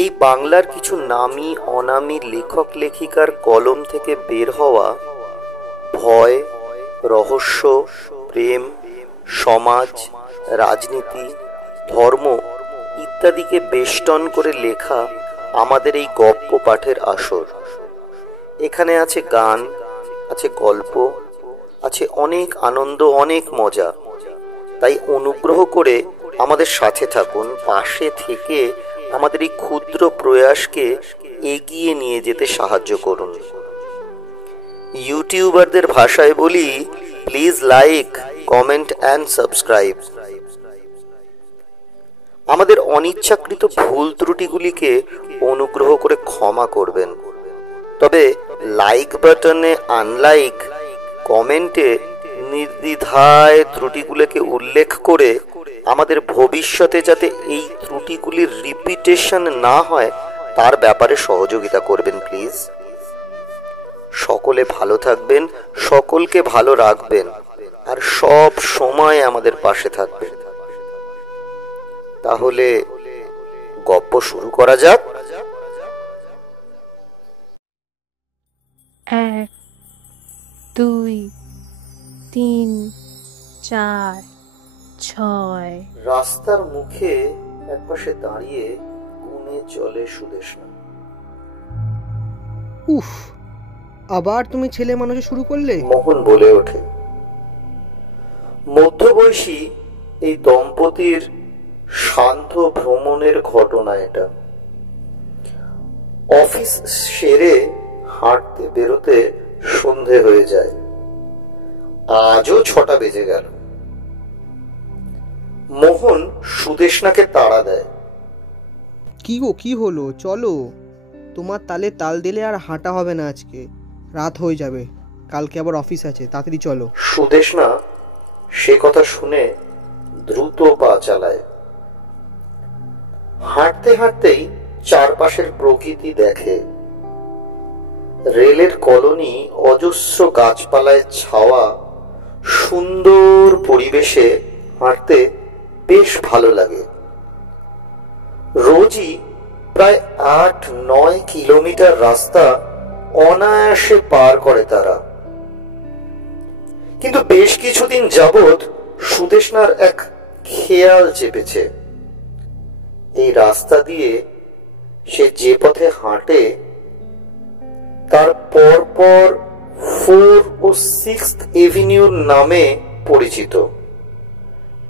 এই বাংলার কিছু নামী অনামী লেখক লেখিকার কলম থেকে বের হওয়া ভয়, রহস্য, প্রেম, সমাজ, রাজনীতি, ধর্ম ইত্যাদিকে বেষ্টন করে লেখা আমাদের এই গপ্প পাঠের আসর। এখানে আছে গান, আছে গল্প, আছে অনেক আনন্দ, অনেক মজা। তাই অনুগ্রহ করে আমাদের সাথে থাকুন, পাশে থেকে আমাদের এই ক্ষুদ্র প্রয়াসকে এগিয়ে নিয়ে যেতে সাহায্য করুন। ইউটিউবারদের ভাষায় বলি, please like, comment and subscribe. আমাদের অনিচ্ছাকৃত ভুল ত্রুটিগুলিকে অনুগ্রহ করে ক্ষমা করবেন। তবে লাইক বাটনে আনলাইক, কমেন্টে নির্দ্বিধায় ত্রুটিগুলোকে উল্লেখ করে আমাদের ভবিষ্যতে যাতে এই ত্রুটিগুলির রিপিটেশন না হয় তার ব্যাপারে সহযোগিতা করবেন প্লিজ। সকলে ভালো থাকবেন, সকলকে ভালো রাখবেন, আর সব সময় আমাদের পাশে থাকবেন। তাহলে গল্প শুরু করা যাক। 1 2 3 4 6। রাস্তার মুখে একপাশে দাঁড়িয়ে গুনে চলে সুদেষ্ণা। উফ, আবার তুমি ছেলে মানুষে শুরু করলে? মোহন বলে ওঠে। মধ্যবয়সী এই দম্পতির শান্ত ভ্রমণের ঘটনা এটা। অফিস সেরে হাঁটতে বেরোতে সন্ধে হয়ে যায়। আজও 6টা বেজে গেল। মোহন সুদেষ্ণাকে তাড়া দেয়। কি গো, কি হলো? চলো, তোমার তালে তাল দিলে আর হাঁটা হবে না। আজকে রাত হয়ে যাবে, কালকে আবার অফিস আছে, তাড়াতাড়ি চলো। সুদেষ্ণা সে কথা শুনে দ্রুত পা চালায়। হাঁটতে হাঁটতেই চারপাশের প্রকৃতি দেখে। রেলের কলোনি অজস্র গাছপালায় ছাওয়া সুন্দর পরিবেশে হাঁটতে বেশ ভালো লাগে। রোজই প্রায় 8-9 কিলোমিটার রাস্তা অনায়াসে পার করে তারা। কিন্তু বেশ কিছুদিন যাবৎ সুদেষ্ণার এক খেয়াল চেপেছে। এই রাস্তা দিয়ে সে যে পথে হাঁটে তার পরপর 4 ও 6th এভিনিউর নামে পরিচিত।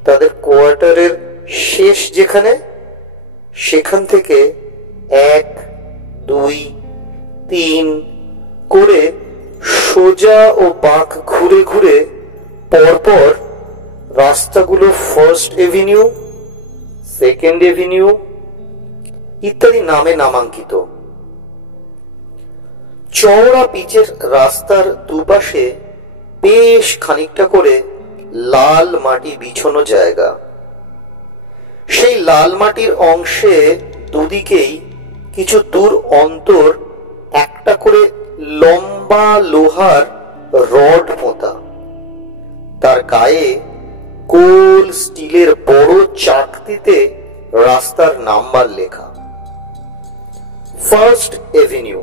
তাদের কোয়ার্টারের শেষ যেখানে, সেখান থেকে 1, 2, 3 করে সোজা ও বাঁক ঘুরে ঘুরে পরপর রাস্তাগুলো 1st এভিনিউ, 2nd এভিনিউ ইত্যাদি নামে নামাঙ্কিত। চওড়া পিচের রাস্তার দুপাশে বেশ খানিকটা করে লাল মাটি বিছানো জায়গা। সেই লাল মাটির অংশে দুদিকেই কিছু দূর অন্তর একটা করে লম্বা লোহার রড পোঁতা। তার গায়ে গোল স্টিলের বড় চাকতিতে রাস্তার নাম্বার লেখা। 1st Avenue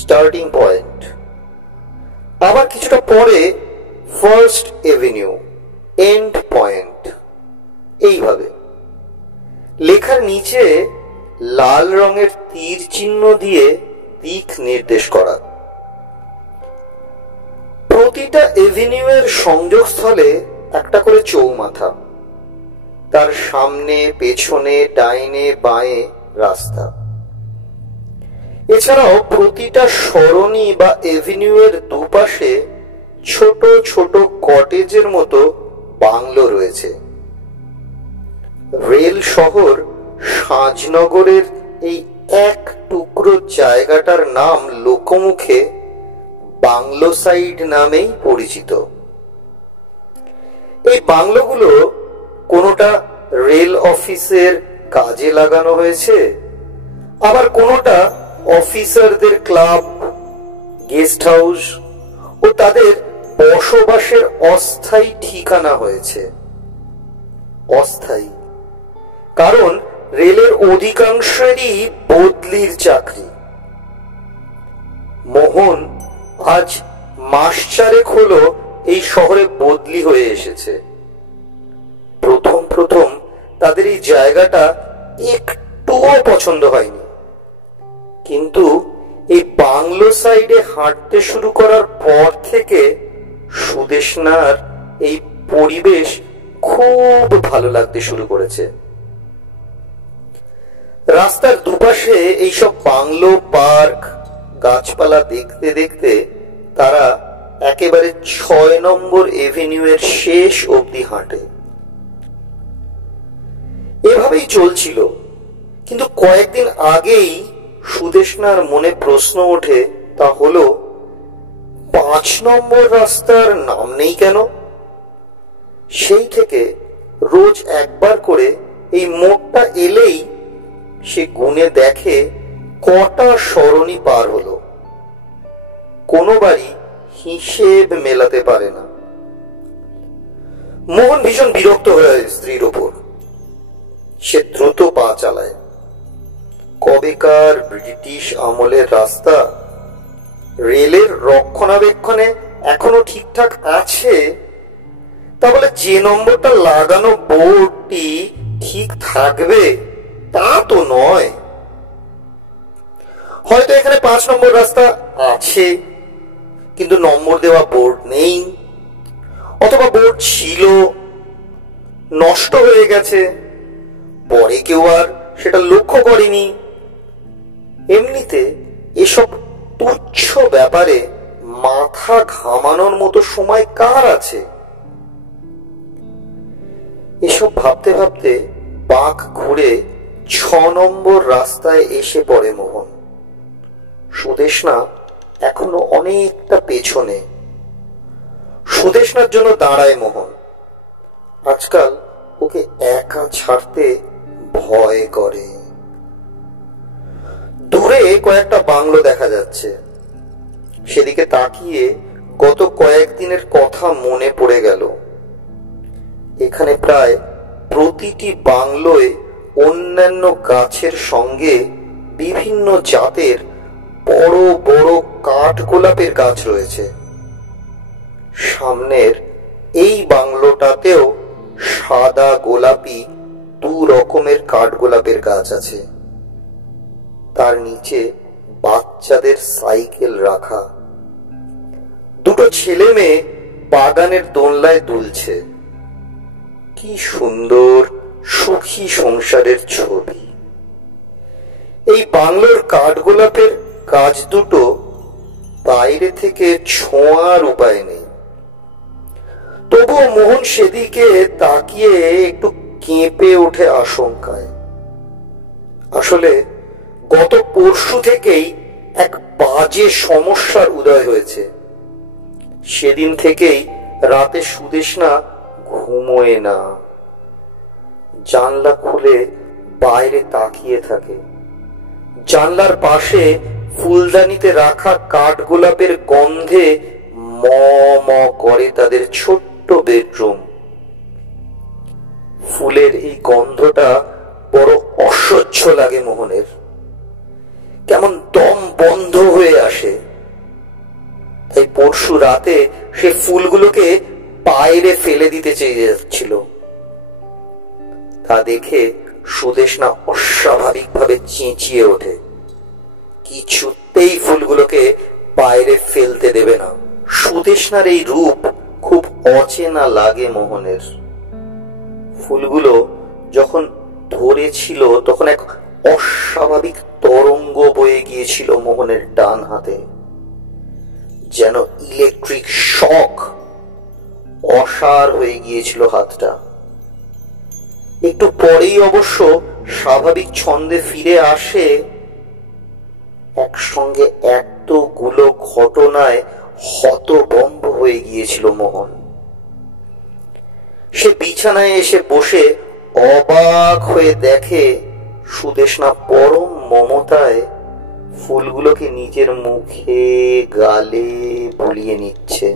starting point. আবার কিছুটা পরে 1st এভিনিউ এন্ড পয়েন্ট। এইভাবে লেখার নিচে লাল রঙের তীর চিহ্ন দিয়ে দিক নির্দেশ করা। প্রতিটা এভিনিউয়ের সংযোগস্থলে একটা করে চৌমাথা। তার সামনে, পেছনে, ডাইনে বাঁয়ে রাস্তা। এছাড়াও প্রতিটা সরণি বা এভিনিউয়ের দুপাশে ছোট ছোট কটেজের মতো বাংলো রয়েছে। রেল শহর সাজনগরের এই এক টুকরো জায়গাটার নাম লোকমুখে বাংলো সাইড নামেই পরিচিত। এই বাংলোগুলো কোনোটা রেল অফিসের কাজে লাগানো হয়েছে, আবার কোনোটা অফিসারদের ক্লাব, গেস্ট হাউস ও তাদের বসবাসের অস্থায়ী ঠিকানা হয়েছে। অস্থায়ী কারণ রেলের অধিকাংশেরই বদলির চাকরি। মোহন আজ মাস চারেক হলো এই শহরে বদলি হয়ে এসেছে। প্রথম প্রথম তাদের এই জায়গাটা একটুও পছন্দ হয়নি, কিন্তু এই বাংলো সাইডে হাঁটতে শুরু করার পর থেকে সুদেষ্ণার এই পরিবেশ খুব ভালো লাগতে শুরু করেছে। রাস্তার দুপাশে এইসব বাংলো, পার্ক, গাছপালা দেখতে দেখতে তারা একেবারে ৬ নম্বর এভিনিউ এর শেষ অবধি হাঁটে। এভাবেই চলছিল, কিন্তু কয়েকদিন আগেই সুদেষ্ণার মনে প্রশ্ন ওঠে, তা হলো ৫ নম্বর রাস্তার নাম নেই কেন? সেই থেকে রোজ একবার করে এই মোড়টা এলেই সে গুনে দেখে কটা সরণি পার হলো। কোনোবারই হিসেব মেলাতে পারে না। মোহন ভীষণ বিরক্ত হয়ে স্ত্রীর ওপর। সে দ্রুত পা চালায়। কবেকার ব্রিটিশ আমলের রাস্তা, রেলের রক্ষণাবেক্ষণে এখনো ঠিকঠাক আছে, তা বলে যে নম্বরটা লাগানো বোর্ডটি ঠিক থাকবে তা তো নয়। হয়তো এখানে ৫ নম্বর রাস্তা আছে, কিন্তু নম্বর দেওয়া বোর্ড নেই, অথবা বোর্ড ছিল, নষ্ট হয়ে গেছে, পরে কেউ আর সেটা লক্ষ্য করেনি। এমনিতে এসব তুচ্ছ ব্যাপারে মাথা ঘামানোর মতো সময় কার আছে? এসব ভাবতে ভাবতে বাঁক ঘুরে ৬ নম্বর রাস্তায় এসে পড়ে মোহন। সুদেষ্ণা এখনো অনেকটা পেছনে। সুদেষ্ণার জন্য দাঁড়ায় মোহন। আজকাল ওকে একা ছাড়তে ভয় করে। দূরে কয়েকটা বাংলো দেখা যাচ্ছে। সেদিকে তাকিয়ে গত কয়েকদিনের কথা মনে পড়ে গেল। এখানে প্রায় প্রতিটি বাংলোয় অন্যান্য গাছের সঙ্গে বিভিন্ন জাতের বড় বড় কাঠ গোলাপের গাছ রয়েছে। সামনের এই বাংলোটাতেও সাদা গোলাপি ২ রকমের কাঠ গোলাপের গাছ আছে। তার নিচে বাচ্চাদের সাইকেল রাখা। ২টো ছেলে মেয়ে বাগানের দোলনায় দুলছে। কি সুন্দর সুখী সংসারের ছবি। এই বাংলোর কাঠগোলাপের গাছ দুটো বাইরে থেকে ছোঁয়ার উপায় নেই, তবুও মোহন সেদিকে তাকিয়ে একটু কেঁপে ওঠে আশঙ্কায়। আসলে গত পরশু থেকেই এক বাজে সমস্যার উদয় হয়েছে। সেদিন থেকেই রাতে সুদেষ্ণা ঘুমোয় না। জানলা খুলে বাইরে তাকিয়ে থাকে। জানলার পাশে ফুলদানিতে রাখা কাঠগোলাপের গন্ধে ম ম করে তাদের ছোট্ট বেডরুম। ফুলের এই গন্ধটা বড় অসহ্য লাগে মোহনের। কেমন দম বন্ধ হয়ে আসে। তাই পরশু রাতে সে ফুলগুলোকে বাইরে ফেলে দিতে চেয়ে যাচ্ছিল। তা দেখে সুদেষ্ণা অস্বাভাবিকভাবে চেঁচিয়ে ওঠে। কিছুতেই ফুলগুলোকে বাইরে ফেলতে দেবে না। সুদেষ্ণার এই রূপ খুব অচেনা লাগে মোহনের। ফুলগুলো যখন ধরেছিল তখন এক অস্বাভাবিক তরঙ্গ বয়ে গিয়েছিল মোহনের ডান হাতে, যেন ইলেকট্রিক শক। অসাড় হয়ে গিয়েছিল হাতটা। একটু পরেই অবশ্য স্বাভাবিক ছন্দে ফিরে আসে। একসঙ্গে এতগুলো ঘটনায় হতভম্ব হয়ে গিয়েছিল মোহন। সে বিছানায় এসে বসে অবাক হয়ে দেখে সুদেষ্ণা পরম মমতায় ফুলগুলোকে নিজের মুখে গালে বুলিয়ে নিচ্ছে।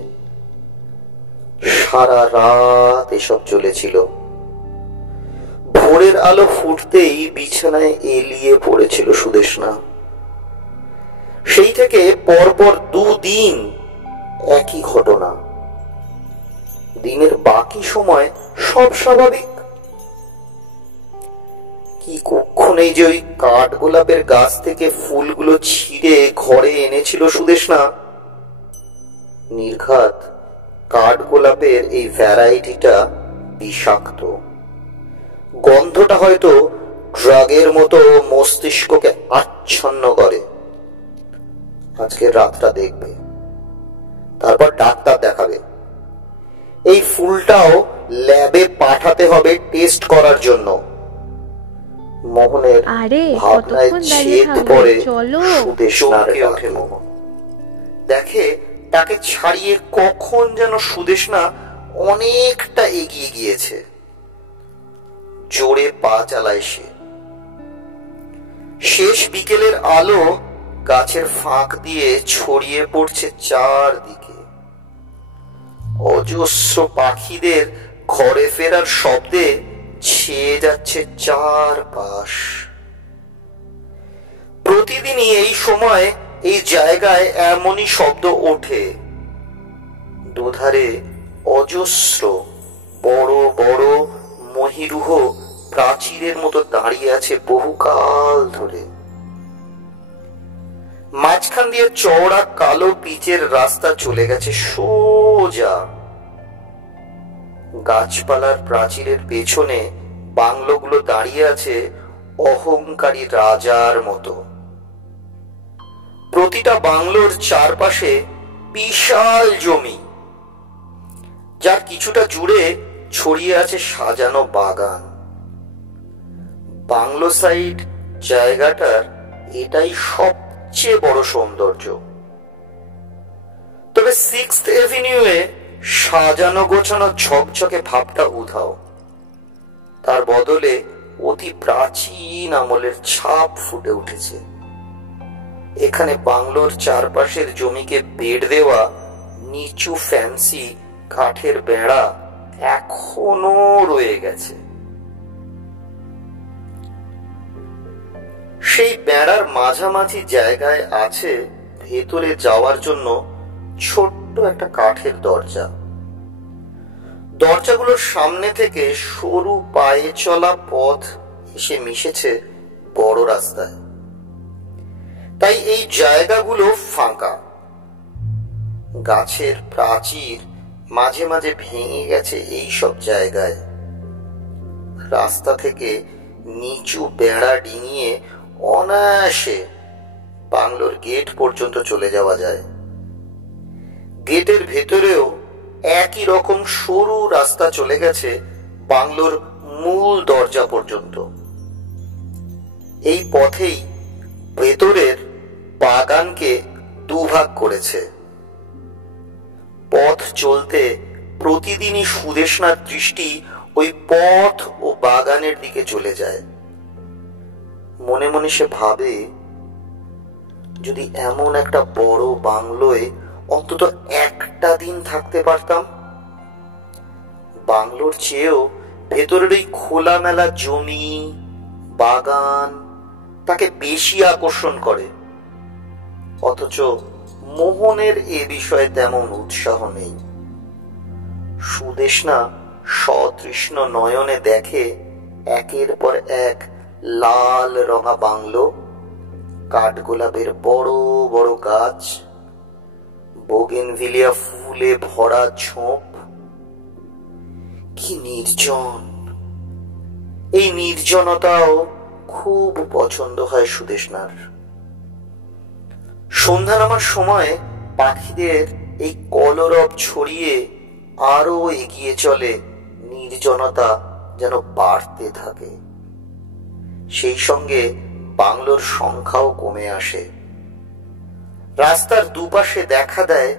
সারা রাত এসব চলেছিল। ভোরের আলো ফুটতেই বিছানায় এলিয়ে পড়েছিল সুদেষ্ণা। সেই থেকে পরপর 2 দিন একই ঘটনা। দিনের বাকি সময় সব স্বাভাবিক। কি কখনোই যে ওই কাঠগোলাপের গাছ থেকে ফুলগুলো ছিঁড়ে ঘরে এনেছিল সুদেষ্ণা। নির্ঘাত কাঠগোলাপের এই ভ্যারাইটিটা বিষাক্ত। গন্ধটা হয়তো ড্রাগের মতো মস্তিষ্ককে আচ্ছন্ন করে। আজকের রাতটা দেখবে, তারপর ডাক্তার দেখাবে। এই ফুলটাও ল্যাবে পাঠাতে হবে টেস্ট করার জন্য। মোহনের ভাবনায় ছেদ পড়ে সুদেষ্ণার ডাকে। মোহন দেখে তাকে ছাড়িয়ে কখন যেন সুদেষ্ণা অনেকটা এগিয়ে গিয়েছে। জোরে পা চালায় সে। শেষ বিকেলের আলো গাছের ফাঁক দিয়ে ছড়িয়ে পড়ছে চারদিকে। অজস্র পাখিদের ঘরে ফেরার শব্দে ছেয়ে যাচ্ছে চারপাশ। প্রতিদিনই এই সময় এই জায়গায় এমনই শব্দ ওঠে। দুধারে অজস্র বড় বড় মহিরুহ প্রাচীরের মতো দাঁড়িয়ে আছে বহুকাল ধরে। মাঝখান দিয়ে চওড়া কালো পিচের রাস্তা চলে গেছে সোজা। গাছপালার প্রাচীরের পেছনে বাংলোগুলো দাঁড়িয়ে আছে অহংকারী রাজার মতো। প্রতিটা বাংলোর চারপাশে বিশাল জমি, যার কিছুটা জুড়ে ছড়িয়ে আছে সাজানো বাগান। বাংলো সাইড জায়গাটার এটাই সবচেয়ে বড় সৌন্দর্য। তবে 6th এভিনিউয়ে সাজানো গোছানো ঝকঝকে ভাবটা উধাও। তার বদলে অতি প্রাচীন আমলের ছাপ ফুটে উঠেছে। এখানে বাংলোর চারপাশের জমিকে বেড় দেওয়া নিচু ফ্যান্সি কাঠের বেড়া এখনো রয়ে গেছে। সেই বেড়ার মাঝামাঝি জায়গায় আছে ভেতরে যাওয়ার জন্য ছোট্ট একটা কাঠের দরজা। দরজাগুলোর সামনে থেকে সরু পায়ে চলা পথ এসে মিশেছে বড় রাস্তায়। তাই এই জায়গাগুলো ফাঁকা। গাছের প্রাচীর মাঝে মাঝে ভেঙে গেছে এই সব জায়গায়। রাস্তা থেকে নিচু বেড়া ডিঙিয়ে অনায়াসে বাংলোর গেট পর্যন্ত চলে যাওয়া যায়। গেটের ভেতরেও একই রকম সরু রাস্তা চলে গেছে বাংলোর মূল দরজা পর্যন্ত। এই পথেই ভেতরের বাগানকে দুভাগ করেছে। পথ চলতে প্রতিদিনই সুদেষ্ণার দৃষ্টি ওই পথ ও বাগানের দিকে চলে যায়। মনে মনে সে ভাবে, যদি এমন একটা বড় বাংলোয় অন্তত একটা দিন থাকতে পারতাম। বাংলোর চেয়েও ভেতরের ওই খোলামেলা জমি বাগান তাকে বেশি আকর্ষণ করে। অথচ মোহনের এ বিষয়ে তেমন উৎসাহ নেই। সুদেষ্ণা সতৃষ্ণ নয়নে দেখে একের পর এক লাল রঙা বাংলো, কাঠগোলাপের বড় বড় গাছ, বোগেনভিলিয়া ফুলে ভরা ঝোপ। কি নির্জন! এই নির্জনতাও খুব পছন্দ হয় সুদেষ্ণার। সন্ধ্যা নামার সময় পাখিদের এই কলরব ছড়িয়ে আরো এগিয়ে চলে নির্জনতা যেন বাড়তে থাকে। সেই সঙ্গে বাংলোর সংখ্যাও কমে আসে। রাস্তার দুপাশে দেখা দেয়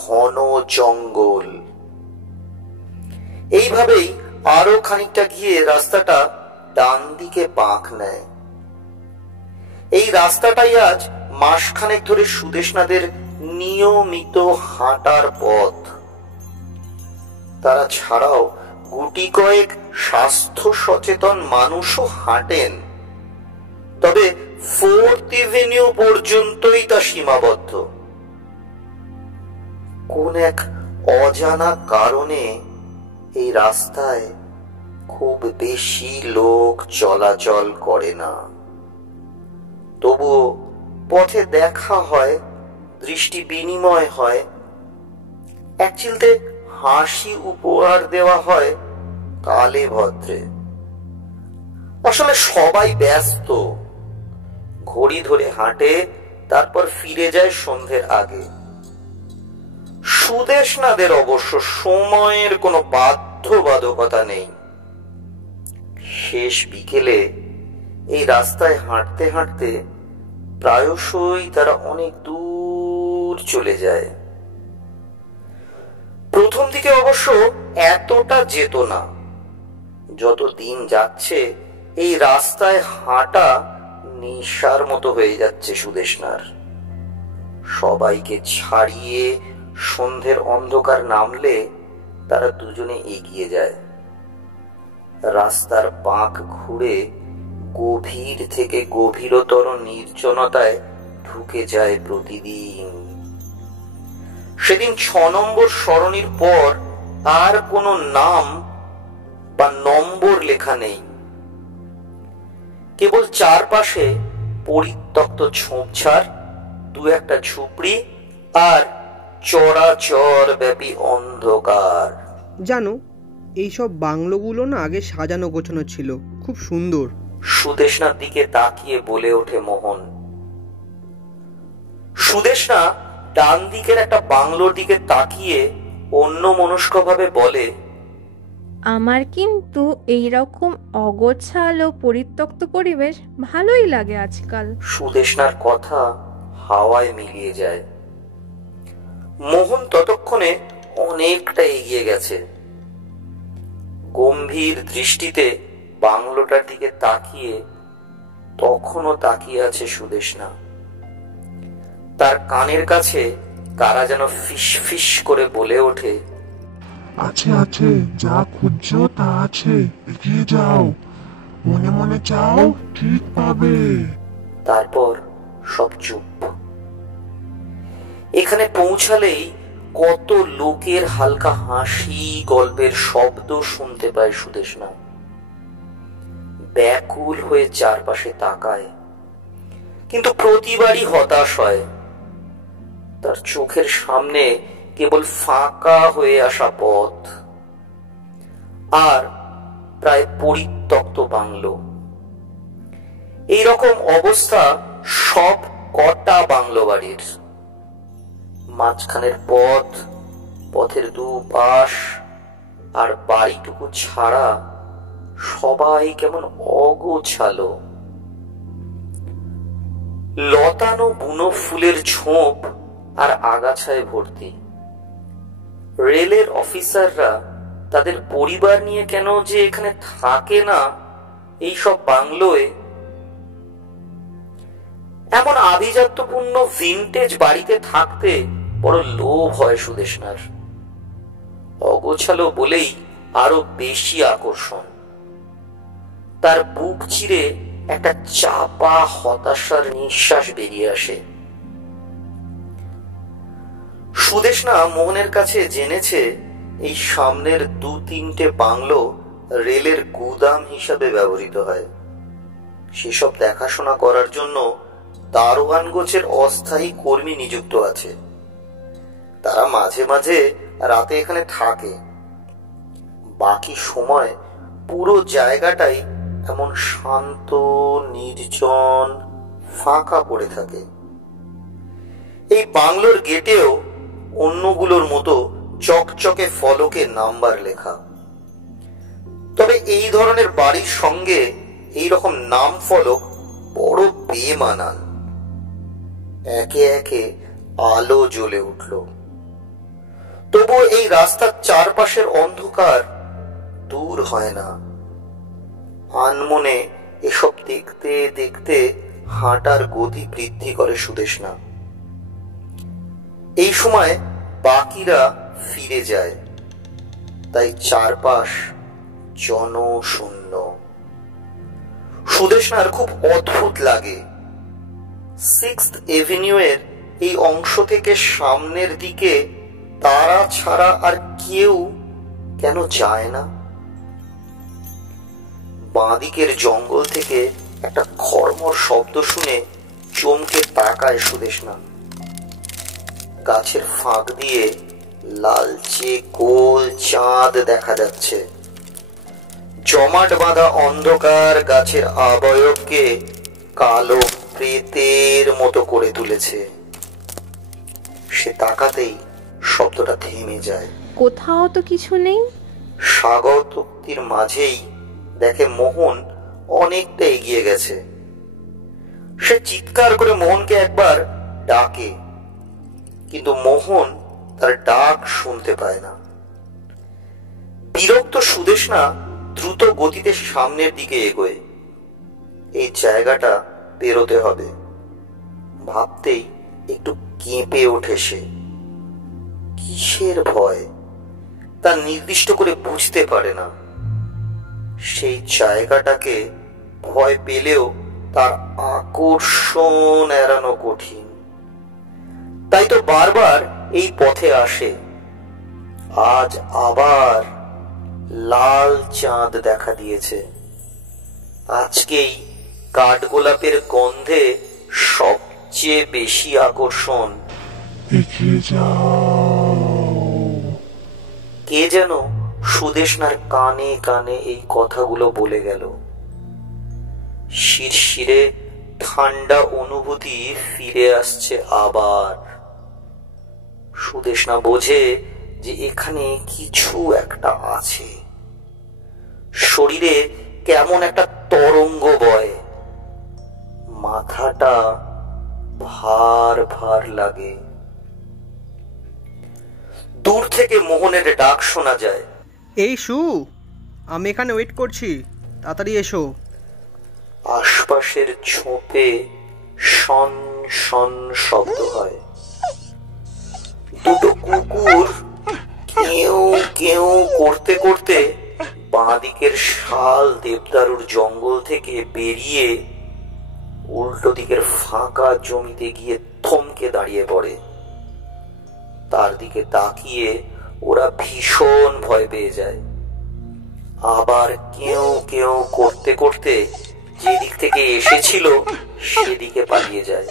ঘন জঙ্গল। এইভাবেই আরো খানিকটা গিয়ে রাস্তাটা ডান দিকে বাঁক নেয়। এই রাস্তাটাই আজ মাসখানেক ধরে সুদেষ্ণাদের নিয়মিত হাঁটার পথ। তারা ছাড়াও গুটি কয়েক স্বাস্থ্য সচেতন মানুষও হাঁটেন, তবে 4th এভিনিউ পর্যন্তই তা সীমাবদ্ধ। কোন এক অজানা কারণে এই রাস্তায় খুব বেশি লোক চলাচল করে না। তবুও পথে দেখা হয়, দৃষ্টি বিনিময় হয়, এক চিলতে হাসি উপহার দেওয়া হয় কালে ভদ্রে। আসলে সবাই ব্যস্ত, ঘড়ি ধরে হাঁটে, তারপর ফিরে যায় সন্ধ্যের আগে। সুদেশনাদের অবশ্য সময়ের কোনো বাধ্যবাধকতা নেই। শেষ বিকেলে এই রাস্তায় হাঁটতে হাঁটতে প্রায়শই তারা অনেক দূর চলে যায়। প্রথম দিকে অবশ্য এতটা যেত না। যত দিন যাচ্ছে এই রাস্তায় হাঁটা নেশার মতো হয়ে যাচ্ছে সুদেশনার। সবাইকে ছাড়িয়ে সন্ধ্যের অন্ধকার নামলে তারা দুজনে এগিয়ে যায়। রাস্তার বাঁক ঘুরে গভীর থেকে গভীরতর নির্জনতায় ঢুকে যায় প্রতিদিন। সেদিন 6 নম্বর সরণির পর আর কোনো নাম বা নম্বর লেখা নেই। কেবল চারপাশে পরিত্যক্ত ঝোপঝাড়, 2-1টা ঝুপড়ি আর চরাচর ব্যাপী অন্ধকার। জানো, এইসব বাংলোগুলো না আগে সাজানো গোছানো ছিল, খুব সুন্দর। সুদেশনার দিকে তাকিয়ে বলে ওঠে মোহন। সুদেশনা ডান দিকের একটা বাংলোর দিকে তাকিয়ে অন্যমনস্কভাবে বলে, আমার কিন্তু এইরকম অগোছালো পরিত্যক্ত পরিবেশ ভালোই লাগে আজকাল। সুদেশনার কথা হাওয়ায় মিলিয়ে যায়। মোহন ততক্ষণে অনেকটা এগিয়ে গেছে। গম্ভীর দৃষ্টিতে বাংলোটার দিকে তাকিয়ে তখনও তাকিয়ে আছে সুদেশনা। তার কানের কাছে কারা যেন ফিস ফিস করে বলে ওঠে, আছে আছে, যা খুঁজছো তা আছে, এগিয়ে যাও, মনে মনে চাও, ঠিক পাবে। তারপর সব চুপ। এখানে পৌঁছালেই কত লোকের হালকা হাসি, গল্পের শব্দ শুনতে পায় সুদেশনা। ব্যাকুল হয়ে চারপাশে তাকায়, কিন্তু প্রতিবারই হতাশ হয়। তার চোখের সামনে কেবল ফাঁকা হয়ে আসা পথ আর প্রায় পরিত্যক্ত বাংলো। এইরকম অবস্থা সব কটা বাংলো বাড়ির। মাঝখানের পথ, পথের দুপাশ আর বাড়িটুকু ছাড়া সবাই কেমন অগোছালো। লতানো বুনো ফুলের ঝোপ আর আগাছায় ভর্তি। রেলের অফিসাররা তাদের পরিবার নিয়ে কেন যে এখানে থাকে না এই সব বাংলোয়। এমন আভিজাত্যপূর্ণ ভিনটেজ বাড়িতে থাকতে বড় লোভ হয় সুদেশনার। অগোছালো বলেই আরো বেশি আকর্ষণ। তার বুক চিরে একটা চাপা হতাশার নিঃশ্বাস বেরিয়ে আসে। সুদেশনা মোহনের কাছে জেনেছে এই সামনের 2-3টে বাংলো রেলের গুদাম হিসাবে ব্যবহৃত হয়। সেসব দেখাশোনা করার জন্য দারোয়ান গোছের অস্থায়ী কর্মী নিযুক্ত আছে। তারা মাঝে মাঝে রাতে এখানে থাকে। বাকি সময় পুরো জায়গাটাই এমন শান্ত, নির্জন, ফাঁকা পড়ে থাকে। এই বাংলোর গেটেও অন্যগুলোর মতো চকচকে ফলকে নাম্বার লেখা। তবে এই ধরনের বাড়ির সঙ্গে এই রকম নাম ফলক বড় বেমানান। একে একে আলো জ্বলে উঠল। তবুও এই রাস্তার চারপাশের অন্ধকার দূর হয় না। আনমনে এসব দেখতে দেখতে হাঁটার গতি বৃদ্ধি করে সুদেশনা। এই সময় বাকিরা ফিরে যায়, তাই চারপাশ জনশূন্য। সুদেষ্ণার খুব অদ্ভুত লাগে। 6th এভিনিউ এর এই অংশ থেকে সামনের দিকে তারা ছাড়া আর কেউ কেন যায় না? বাঁদিকের জঙ্গল থেকে একটা খড়মড় শব্দ শুনে চমকে তাকায় সুদেষ্ণা। গাছের ফাঁক দিয়ে লালচে গোল চাঁদ দেখা যাচ্ছে। জমাট বাঁধা অন্ধকার গাছের আবয়বকে কালো প্রেতের মতো করে তুলেছে। সে তাকাতেই শব্দটা থেমে যায়। কোথাও তো কিছু নেই। স্বাগতোক্তির মাঝেই দেখে মোহন অনেকটা এগিয়ে গেছে। সে চিৎকার করে মোহনকে একবার ডাকে, কিন্তু মোহন তার ডাক শুনতে পায় না। বিরক্ত সুদেষ্ণা দ্রুত গতিতে সামনের দিকে এগোয়। এই জায়গাটা পেরোতে হবে ভাবতেই একটু কেঁপে ওঠে সে। কিসের ভয় তা নির্দিষ্ট করে বুঝতে পারে না। সেই জায়গাটাকে ভয় পেলেও তার আকর্ষণ এড়ানো কঠিন। তাই তো বারবার এই পথে আসে। আজ আবার লাল চাঁদ দেখা দিয়েছে। আজকেই কাঠগোলাপের গন্ধে সবচেয়ে বেশি আকর্ষণ। এগিয়ে যাও। কে যেন সুদেষ্ণার কানে কানে এই কথাগুলো বলে গেল। শিরশিরে ঠান্ডা অনুভূতি ফিরে আসছে আবার। সুদেষ্ণা বোঝে যে এখানে কিছু একটা আছে। শরীরে কেমন একটা তরঙ্গ বয়। মাথাটা ভার ভার লাগে। দূর থেকে মোহনের ডাক শোনা যায়। এই সু, আমি এখানে ওয়েট করছি, তাড়াতাড়ি এসো। আশপাশের ঝোপে শন শন শব্দ হয়। দুটো কুকুর কেউ কেউ করতে করতে বাঁদিকের শাল দেবদারুর জঙ্গল থেকে বেরিয়ে উল্টো দিকের ফাঁকা জমিতে গিয়ে থমকে দাঁড়িয়ে পড়ে। তার দিকে তাকিয়ে ওরা ভীষণ ভয় পেয়ে যায়। আবার কেউ কেউ করতে করতে যেদিক থেকে এসেছিল সেদিকে পালিয়ে যায়।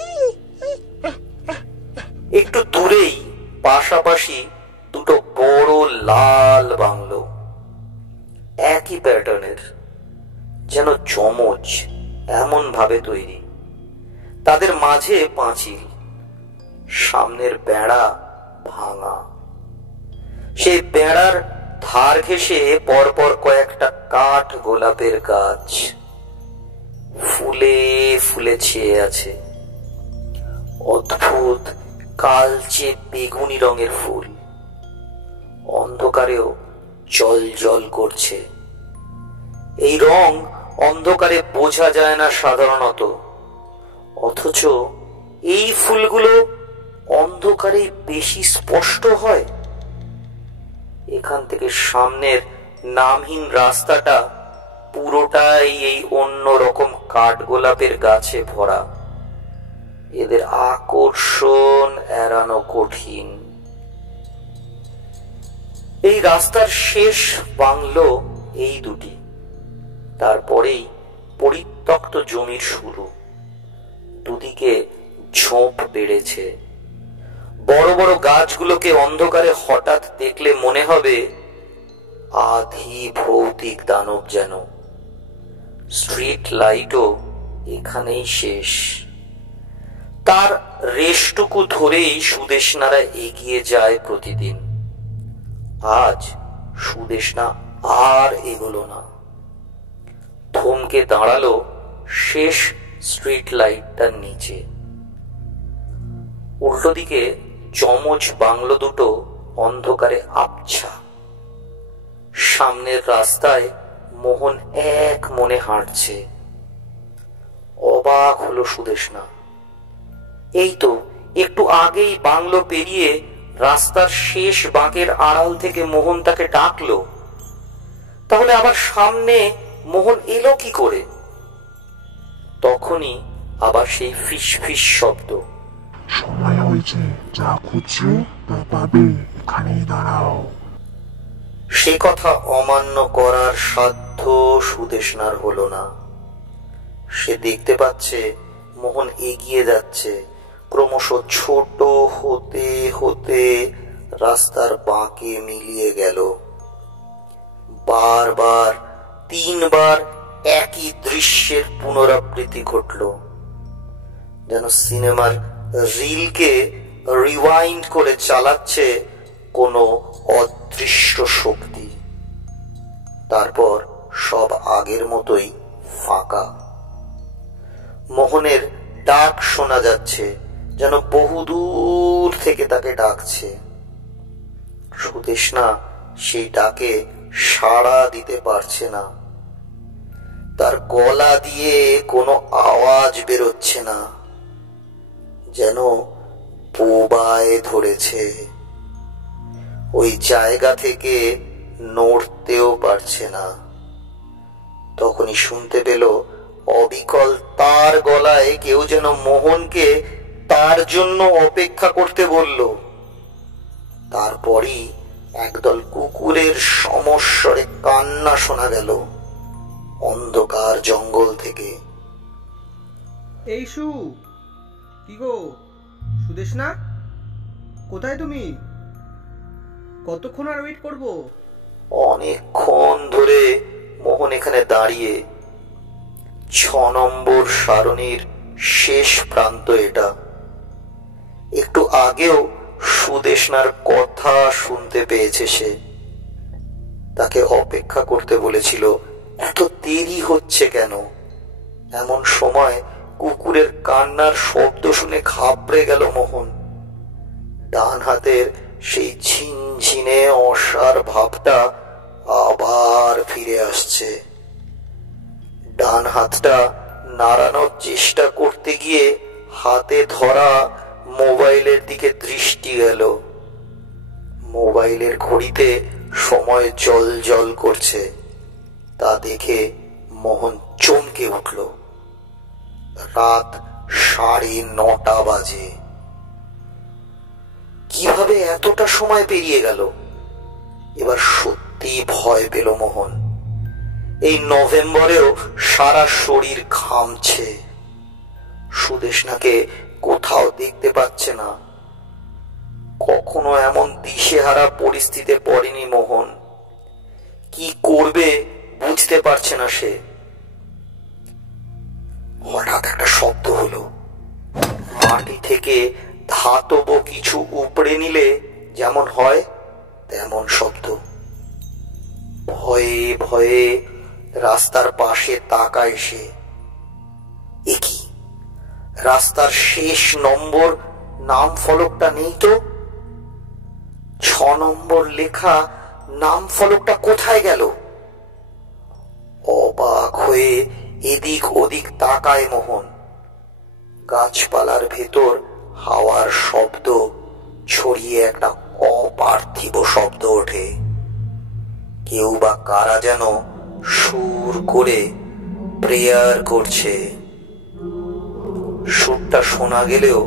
একটু দূরেই পাশাপাশি দুটো বড় লাল বাংলো, একই প্যাটার্নের, যেন যমজ এমন ভাবে তৈরি। তাদের মাঝে পাঁচিল, সামনের বেড়া ভাঙা। সেই বেড়ার ধার ঘেঁষে পরপর কয়েকটা কাঠ গোলাপের গাছ, ফুলে ফুলে ছেয়ে আছে। অদ্ভুত কালচে বেগুনি রঙের ফুল, অন্ধকারেও জল জল করছে। এই রং অন্ধকারে বোঝা যায় না সাধারণত, অথচ এই ফুলগুলো অন্ধকারে বেশি স্পষ্ট হয়। এখান থেকে সামনের নামহীন রাস্তাটা পুরোটাই এই অন্যরকম কাঠগোলাপের গাছে ভরা। এদের আকর্ষণ এড়ানো কঠিন। এই রাস্তার শেষ বাংলো এই দুটি, তারপরেই পরিত্যক্ত জমির শুরু। দুদিকে ঝোপ বেড়েছে। বড় বড় গাছগুলোকে অন্ধকারে হঠাৎ দেখলে মনে হবে আধি ভৌতিক দানব যেন। স্ট্রিট লাইটও এখানেই শেষ। তার রেশটুকু ধরেই সুদেষ্ণারা এগিয়ে যায় প্রতিদিন। আজ সুদেষ্ণা আর এগোলো না, থমকে দাঁড়ালো শেষ স্ট্রিট লাইটটার নিচে। উল্টো দিকে যমজ বাংলো দুটো অন্ধকারে আবছা। সামনের রাস্তায় মোহন এক মনে হাঁটছে। অবাক হলো সুদেষ্ণা। এই তো একটু আগেই বাংলো পেরিয়ে রাস্তার শেষ বাঁকের আড়াল থেকে মোহন তাকে ডাকলো। তাহলে আবার সামনে মোহন এলো কি করে? তখনই আবার সেই ফিস ফিস শব্দ। সময় হয়েছে, যা খুঁজছো তা পাবে, এখানেই দাঁড়াও। সে কথা অমান্য করার সাধ্য সুদেষ্ণার হলো না। সে দেখতে পাচ্ছে মোহন এগিয়ে যাচ্ছে, ক্রমশ ছোট হতে হতে রাস্তার বাঁকে মিলিয়ে গেল। বারবার 3 বার একই দৃশ্যের পুনরাবৃত্তি ঘটল, যেন সিনেমার রিলকে রিওয়াইন্ড করে চালাচ্ছে কোনো অদৃশ্য শক্তি। তারপর সব আগের মতোই ফাঁকা। মোহনের ডাক শোনা যাচ্ছে, যেন বহুদূর থেকে তাকে ডাকছে। সুদেষ্ণা সেই ডাকে সাড়া দিতে পারছে না। তার গলা দিয়ে কোনো আওয়াজ বেরোচ্ছে না, যেন বোবায় ধরেছে। ওই জায়গা থেকে নড়তেও পারছে না। তখনই শুনতে পেল অবিকল তার গলায় কেউ যেন মোহনকে তার জন্য অপেক্ষা করতে বলল। তারপরই একদল কুকুরের সমস্বরে কান্না শোনা গেল অন্ধকার জঙ্গল থেকে। এই কি গো সুদেষ্ণা, কোথায় তুমি? কতক্ষণ আর ওয়েট করব? অনেকক্ষণ ধরে মোহন এখানে দাঁড়িয়ে। 6 নম্বর সারণীর শেষ প্রান্ত এটা। একটু আগেও সুদেষ্ণার কথা শুনতে পেয়েছে সে। তাকে অপেক্ষা করতে বলেছিল। এত দেরি হচ্ছে কেন? এমন সময় কুকুরের কান্নার শব্দ শুনে ঘাবড়ে গেল মোহন। ডান হাতের সেই ঝিনঝিনে অসার ভাবটা আবার ফিরে আসছে। ডান হাতটা নাড়ানোর চেষ্টা করতে গিয়ে হাতে ধরা মোবাইলের দিকে দৃষ্টি গেল। মোবাইলের ঘড়িতে সময় জল জল করছে। তা দেখে মোহন চমকে উঠল। রাত 9:30 বাজে। কিভাবে এতটা সময় পেরিয়ে গেল? এবার সত্যি ভয় পেল মোহন। এই নভেম্বরেও সারা শরীর ঘামছে। সুদেষ্ণাকে কোথাও দেখতে পাচ্ছে না। কখনো এমন দিশেহারা পরিস্থিতিতে পড়েনি মোহন। কি করবে বুঝতে পারছে না সে। হঠাৎ একটা শব্দ হলো। মাটি থেকে ধাতব কিছু উপড়ে নিলে যেমন হয় তেমন শব্দ। ভয়ে ভয়ে রাস্তার পাশে তাকায় সে। একই রাস্তার শেষ নম্বর নাম ফলকটা নেই তো। 6 নম্বর লেখা নাম ফলকটা কোথায় গেল? অবাক হয়ে এদিক ওদিক তাকায় মোহন। গাছপালার ভেতর হাওয়ার শব্দ ছড়িয়ে একটা অপার্থিব শব্দ ওঠে। কেউ বা কারা যেন সুর করে প্রেয়ার করছে। সুরটা শোনা গেলেও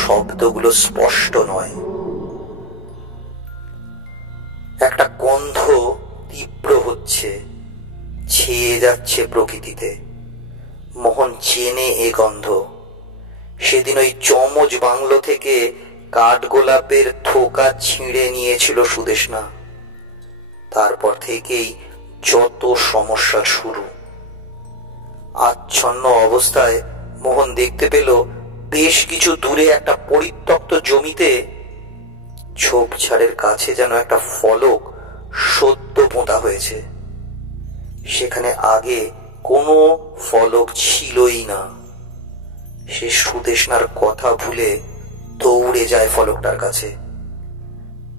শব্দগুলো স্পষ্ট নয়। একটা গন্ধ তীব্র হচ্ছে, ছেয়ে যাচ্ছে প্রকৃতিতে। মোহন চেনে এ গন্ধ। সেদিন ওই চমজ বাংলো থেকে কাঠগোলাপের থোকা ছিঁড়ে নিয়েছিল সুদেষ্ণা। তারপর থেকেই যত সমস্যা শুরু। আচ্ছন্ন অবস্থায় মোহন দেখতে পেল বেশ কিছু দূরে একটা পরিত্যক্ত জমিতে ঝোপঝাড়ের কাছে যেন একটা ফলক সদ্য পোঁতা হয়েছে। সেখানে আগে কোনো ফলক ছিলই না। সে সুদেষ্ণার কথা ভুলে দৌড়ে যায় ফলকটার কাছে।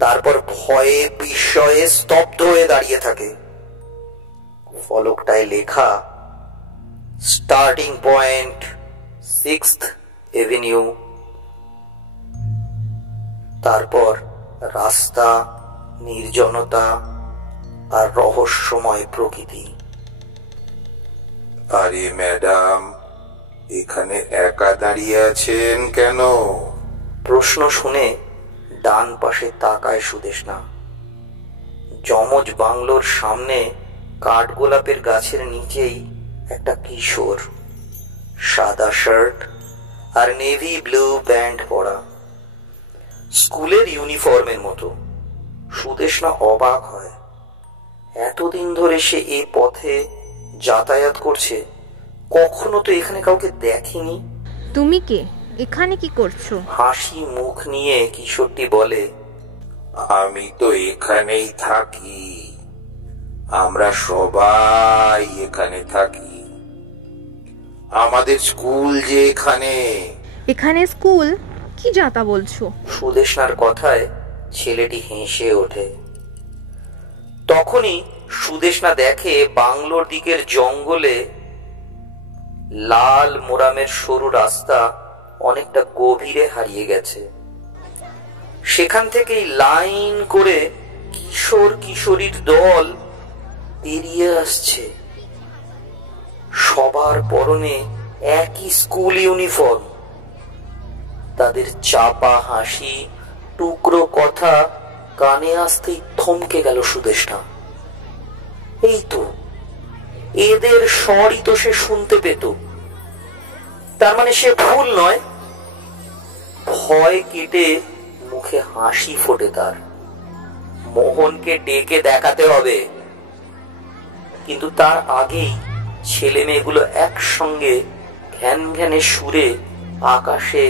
তারপর ভয়ে বিস্ময়ে স্তব্ধ হয়ে দাঁড়িয়ে থাকে। ফলকটায় লেখা স্টার্টিং পয়েন্ট 6th এভিনিউ। তারপর রাস্তা, নির্জনতা আর রহস্যময় প্রকৃতি। আরে ম্যাডাম, এখানে একা দাঁড়িয়ে আছেন কেন? প্রশ্ন শুনে ডান পাশে তাকায় সুদেষ্ণা। যমজ বাংলোর সামনে কাঠগোলাপের গাছের নিচেই একটা কিশোর, সাদা শার্ট আর নেভি ব্লু প্যান্ট পরা, স্কুলের ইউনিফর্মের মতো। সুদেষ্ণা অবাক হয়, এতদিন ধরে সে এই পথে যাতায়াত করছে, কখনো তো এখানে কাউকে দেখেনি। তুমি কে? এখানে কি করছো? হাসি মুখ নিয়ে কিশোরটি বলে, আমি তো এখানেই থাকি, আমরা সবাই এখানে থাকি, আমাদের স্কুল যে এখানে। এখানে স্কুল? কি যাতা বলছো? সুদেষ্ণার কথায় ছেলেটি হেসে ওঠে। তখনই সুদেষ্ণা দেখে বাংলোর দিকের জঙ্গলে লাল মোরামের সরু রাস্তা অনেকটা গভীরে হারিয়ে গেছে। সেখান থেকেই লাইন করে কিশোর কিশোরীর দল বেরিয়ে আসছে। সবার পরনে একই স্কুল ইউনিফর্ম। তাদের চাপা হাসি, টুকরো কথা কানে আসতেই থমকে গেল সুদেষ্ণা। এই তো এদের স্বরই তো সে শুনতে পেত। তার মানে সে ভুল নয়। ভয় কেটে মুখে হাসি ফোটে তার। মোহনকে ডেকে দেখাতে হবে, কিন্তু তার আগেই ছেলে মেয়েগুলো একসঙ্গে ঘ্যান ঘ্যানে সুরে আকাশে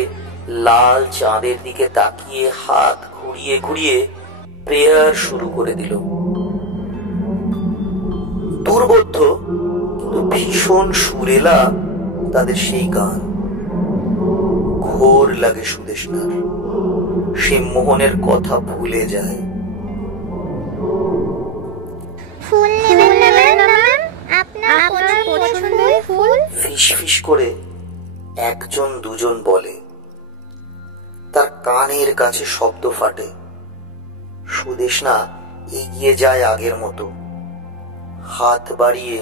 লাল চাঁদের দিকে তাকিয়ে হাত ঘুরিয়ে ঘুরিয়ে প্রেয়ার শুরু করে দিল। দুর্বোধ্য কিন্তু ভীষণ সুরেলা তাদের সেই গান। ঘোর লাগে সুদেষ্ণার। সে মোহনের কথা ভুলে যায়। ফুল নেবেন না ম্যাম? আপনার পছন্দের ফুল? ফিস ফিস করে একজন দুজন বলে। তার কানের কাছে শব্দ ফাটে। সুদেষ্ণা এগিয়ে যায় আগের মতো, হাত বাড়িয়ে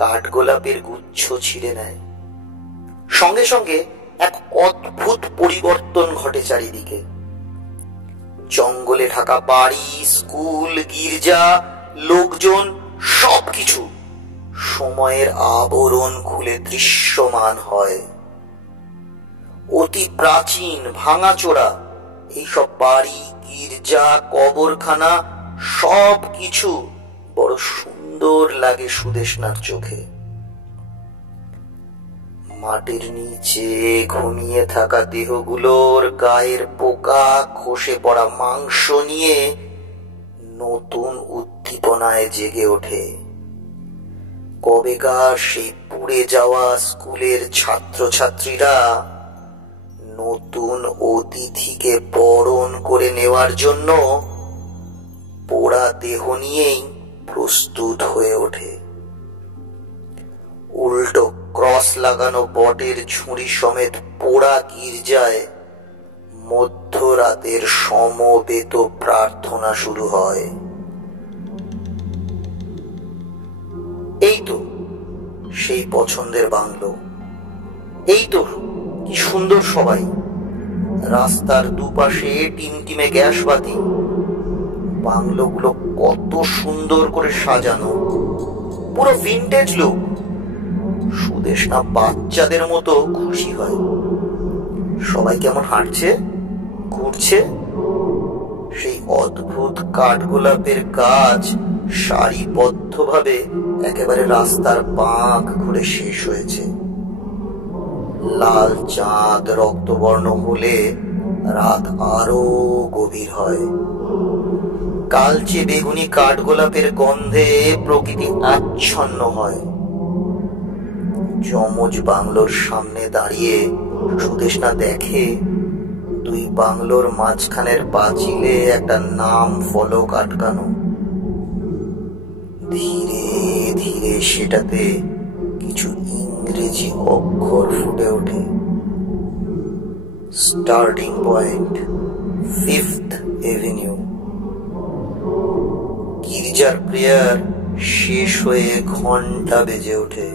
কাঠগোলাপের গুচ্ছ ছিঁড়ে নেয়। সঙ্গে সঙ্গে এক অদ্ভুত পরিবর্তন ঘটে চারিদিকে। জঙ্গলে ঢাকা বাড়ি, স্কুল, গির্জা, লোকজন সবকিছু সময়ের আবরণ খুলে দৃশ্যমান হয়। অতি প্রাচীন ভাঙাচোরা এইসব বাড়ি, গির্জা, কবরখানা সবকিছু বড় সুন্দর লাগে সুদেষ্ণার চোখে। মাটির নিচে ঘুমিয়ে থাকা দেহগুলোর গায়ের পোকা, খসে পড়া মাংস নিয়ে নতুন উদ্দীপনায় জেগে ওঠে। কবেকার সেই পুড়ে যাওয়া স্কুলের ছাত্রছাত্রীরা নতুন অতিথিকে বরণ করে নেওয়ার জন্য পোড়া দেহ নিয়েই প্রস্তুত হয়ে ওঠে। উল্টো ক্রস লাগানো বটের ঝুড়ি সমেত পোড়া গির্জায় মধ্যরাতের সমবেত প্রার্থনা শুরু হয়। এই তো সেই পছন্দের বাংলো। এই তো কি সুন্দর সবাই। রাস্তার দুপাশে টিমটিমে গ্যাস বাতি। বাংলোগুলো কত সুন্দর করে সাজানো, পুরো ভিনটেজ লুক। সুদেষ্ণা বাচ্চাদের মতো খুশি হয়। সবাই কেমন হাঁটছে, ঘুরছে। সেই অদ্ভুত কাঠগোলাপের গাছ সারিবদ্ধভাবে একেবারে রাস্তার বাঁক ঘুরে শেষ হয়েছে। লাল চাঁদ রক্তবর্ণ হলে রাত আরো গভীর হয়। কালচে বেগুনি কাঠগোলাপের গন্ধে প্রকৃতি আচ্ছন্ন হয়। যমজ বাংলোর সামনে দাঁড়িয়ে সুদেষ্ণা দেখে দুই বাংলোর মাঝখানের পাঁচিলে একটা নাম ফলক আটকানো। ধীরে ধীরে সেটাতে কিছু ইংরেজি অক্ষর ফুটে ওঠে। Starting point 5th Avenue. গির্জার প্রেয়ার শেষ হয়ে ঘন্টা বেজে ওঠে।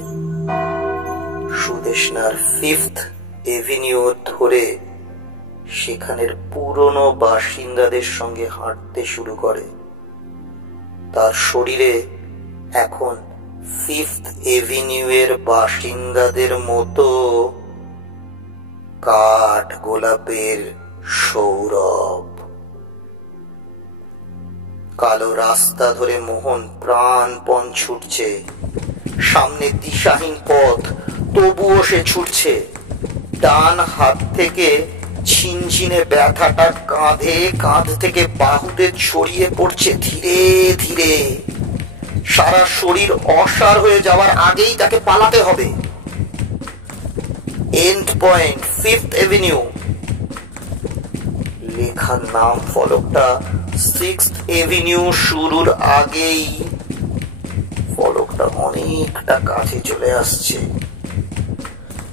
সুদেষ্ণার 5th এভিনিউ ধরে সেখানের পুরনো বাসিন্দাদের সঙ্গে হাঁটতে শুরু করে। তার শরীরে এখন 5th এভিনিউ এর বাসিন্দাদের মতো কাঠ গোলাপের সৌরভ। কালো রাস্তা ধরে মোহন প্রাণপণ ছুটছে। সামনে দিশাহীন পথ, তবুও সে ছুটছে। ডান হাত থেকে ঝিনঝিনে ব্যথাটা কাঁধ থেকে বাহুতে ছড়িয়ে পড়ছে ধীরে ধীরে। সারা শরীর অসাড় হয়ে যাওয়ার আগেই তাকে পালাতে হবে। End point 5th Avenue. লেখার নাম ফলকটা 6th এভিনিউ শুরুর আগেই ফলকটা অনেকটা কাছে চলে আসছে।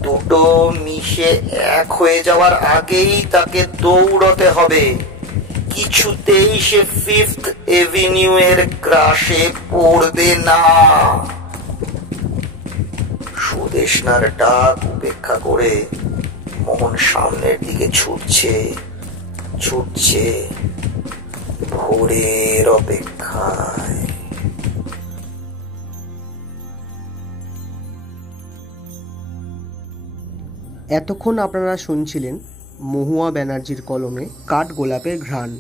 দুটো মিশে এক হয়ে যাওয়ার আগেই তাকে দৌড়তে হবে। কিছুতেই সে 5th এভিনিউ এর ক্রাশে পড়বে না। সুদেষ্ণার ডাক উপেক্ষা করে মোহন সামনের দিকে ছুটছে ভোরের অপেক্ষায়। এতক্ষণ আপনারা শুনছিলেন মহুয়া ব্যানার্জির কলমে কাঠ গোলাপের ঘ্রাণ।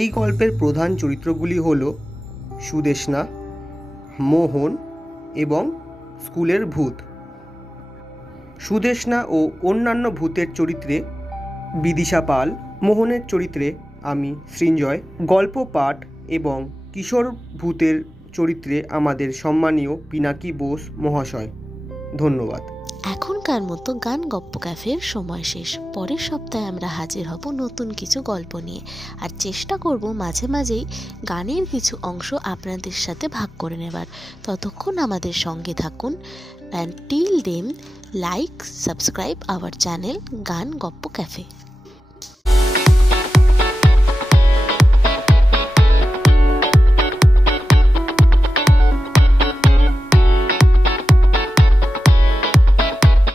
এই গল্পের প্রধান চরিত্রগুলি হল সুদেষ্ণা, মোহন এবং স্কুলের ভূত। সুদেষ্ণা ও অন্যান্য ভূতের চরিত্রে বিদিশা পাল, মোহনের চরিত্রে আমি সৃঞ্জয়, গল্প পাঠ এবং কিশোর ভূতের চরিত্রে আমাদের সম্মানীয় পিনাকি বোস মহাশয়। ধন্যবাদ। এখনকার মতো গান গপ্প ক্যাফের সময় শেষ। পরের সপ্তাহে আমরা হাজির হব নতুন কিছু গল্প নিয়ে, আর চেষ্টা করব মাঝে মাঝেই গানের কিছু অংশ আপনাদের সাথে ভাগ করে নেবার। ততক্ষণ আমাদের সঙ্গে থাকুন, and till then like, subscribe our channel গান গপ্প ক্যাফে।